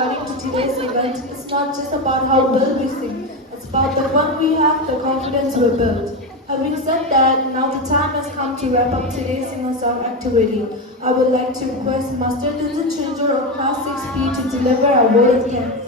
according to today's event, it's not just about how well we sing, it's about the fun we have, the confidence we build. Having said that, now the time has come to wrap up today's singer-song activity. I would like to request Master Tenzin Chinjur of Class 6B to deliver our word of thanks.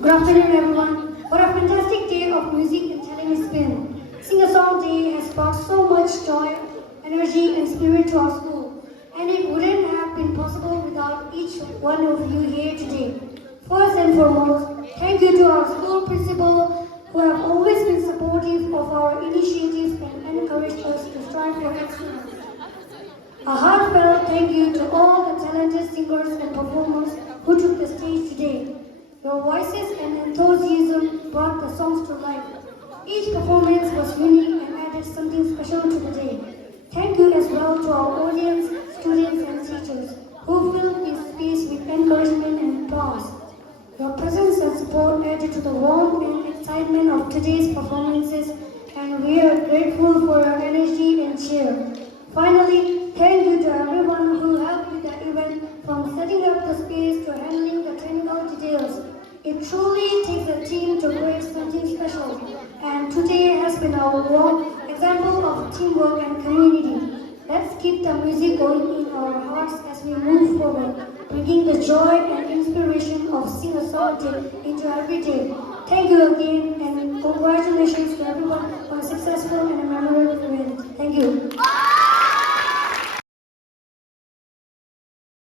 Good afternoon, everyone. What a fantastic day of music and telling it's been. Sing-a-Song Day has brought so much joy, energy, and spirit to our school, and it wouldn't have been possible without each one of you here today. First and foremost, thank you to our school principal who have always been supportive of our initiatives and encouraged us to strive for excellence. A heartfelt thank you to all the talented singers and performers who took the stage today. Your voices and enthusiasm brought the songs to life. Each performance was unique and added something special to the day. Thank you as well to our audience, students and teachers who filled this space with encouragement and applause. Your presence and support added to the warmth and excitement of today's performances, and we are grateful for your energy and cheer. Finally, thank you to everyone who helped with the event, from setting up the space to handling the technical details. It truly takes a team to create something special, and today has been a warm example of teamwork and community. Let's keep the music going in our hearts as we move forward, bringing the joy and inspiration of Sing-a-Song Day into every day. Thank you again, and congratulations to everyone on a successful